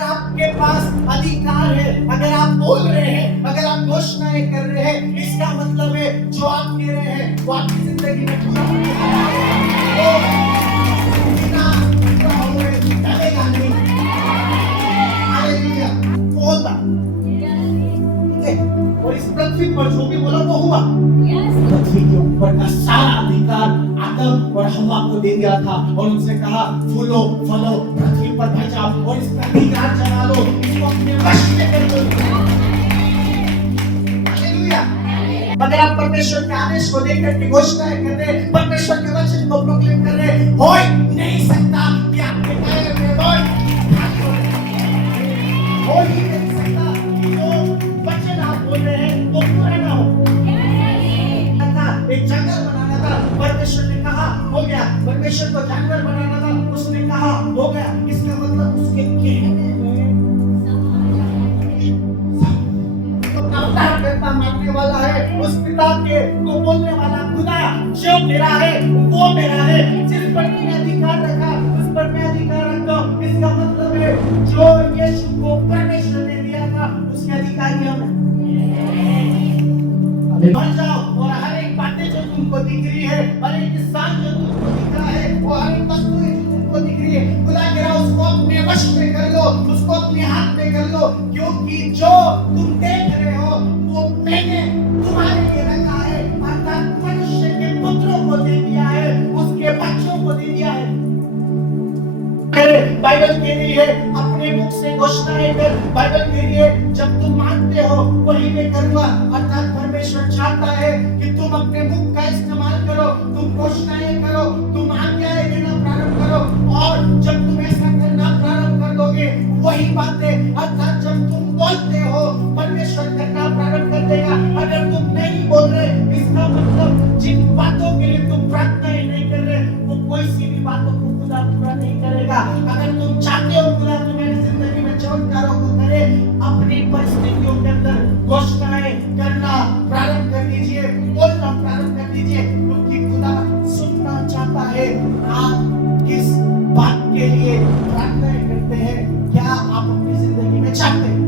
अगर आपके पास अधिकार है, अगर आप बोल रहे हैं, अगर आप घोषणाएं कर रहे हैं, इसका मतलब है जो आप कह रहे हैं वो आपकी जिंदगी में पूरा होने वाला है। वो बिना पूरा हुए टलेगा नहीं। हालेलुया। वो होता और इस पृथ्वी पर जो भी बोला वो हुआ। पृथ्वी के ऊपर का सारा अधिकार आदम और हवा को दे दिया था और उनसे कहा फूलो फलो पृथ्वी पर भर जाओ और इस पर अधिकार जमा लो, इसको अपने वश में कर लो। हालेलुया। अगर आप परमेश्वर के आदेश को लेकर के घोषणाएं कर रहे, परमेश्वर के वचन को प्रोक्लेम कर रहे, हो नहीं सकता कि आपके पैर में हो ही नहीं सकता कि जो वचन आप बोल रहे हैं वो पूरा ना हो। एक जंगल बनाना था, परमेश्वर ने कहा हो गया। परमेश्वर को जानवर बनाना था, उसने कहा हो गया। इसका मतलब उसके कहने में करता मानने वाला है, उस पिता के को बोलने वाला खुदा जो मेरा है वो मेरा है, जिस पर मैंने अधिकार रखा उस पर मैं अधिकार रखता हूं। इसका मतलब है जो यीशु को परमेश्वर ने दिया था उसके अधिकारी हम बन जाओ। और हर एक बातें जो तुमको दिख रही है, हर एक इंसान जो तुमको दिख रहा है, वो हर एक वस्तु जो तुमको दिख रही है, खुदा कह रहा उसको अपने वश में कर लो, उसको अपने हाथ में कर लो, क्योंकि जो तुम देख रहे हो वो मैंने तुम्हारे लिए रखा है। अर्थात मनुष्य के पुत्रों को दे दिया है, उसके बच्चों को दे दिया है। बाइबल कह रही है अपने मुख से घोषणाएं कर। बाइबल कह रही है जब तुम मानते हो वही मैं करूंगा। अर्थात परमेश्वर चाहता है कि तुम अपने मुख का इस्तेमाल करो, तुम घोषणाएं करो, तुम आज्ञाएं देना प्रारंभ करो। और जब तुम ऐसा करना प्रारंभ कर दोगे वही बातें, अर्थात जब तुम बोलते हो परमेश्वर करना प्रारंभ कर देगा। अगर तुम नहीं बोल रहे, इसका मतलब जिन बातों के लिए तुम प्रार्थनाएं नहीं कर रहे वो कोई सी भी बातों को खुदा पूरा नहीं करेगा। अगर तुम चाहते हो खुदा तुम्हारी जिंदगी में चमत्कारों को करे, अपनी परिस्थितियों के अंदर घोषणाएं करना प्रारंभ कर दीजिए, बोलना प्रारंभ कर दीजिए, क्योंकि खुदा सुनना चाहता है आप किस बात के लिए प्रार्थनाएं करते हैं। क्या आप अपनी जिंदगी में चाहते हैं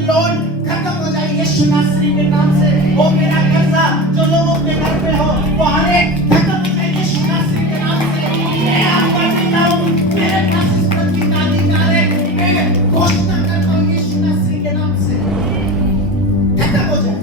लोन खत्म हो जाए यीशु नासरी के नाम से? वो मेरा कर्जा जो लोगों के घर पे हो वो हर एक खत्म हो जाए यीशु नासरी के नाम से। मैं आपका पिता हूं, मेरे पास इस पर की अधिकार है, मैं घोषणा करता हूं यीशु नासरी के नाम से खत्म हो जाए।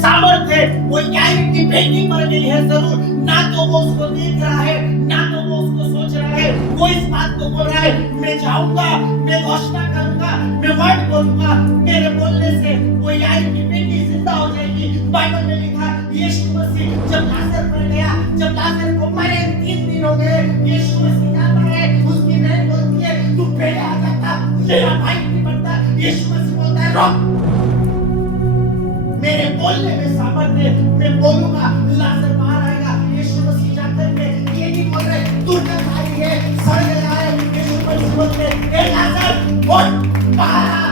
सामर्थ्य वो न्याय की बेटी मर गई है जरूर, ना तो वो उसको देख रहा है, ना तो वो उसको सोच रहा है, वो इस बात को बोल रहा है मैं जाऊंगा, मैं घोषणा करूंगा, मैं वर्ड बोलूंगा, मेरे बोलने से वो न्याय की बेटी जिंदा हो जाएगी। बाइबल में लिखा यीशु मसीह जब लाजर मर गया, जब लाजर को मरे 3 दिन हो गए, यीशु मसीह जाता है, उसकी बहन बोलती है तू पहले आ जाता, मेरा भाई नहीं मरता। यीशु मसीह बोलता है रोक, मेरे बोलने में सामर्थ्य, मैं बोलूंगा लाजर बाहर आएगा। यीशु मसीह जाते हैं, ये नहीं बोल रहे तू डर आई है, सड़ गया है। यीशु मसीह बोलते हैं ए लाजर उठ बाहर आ।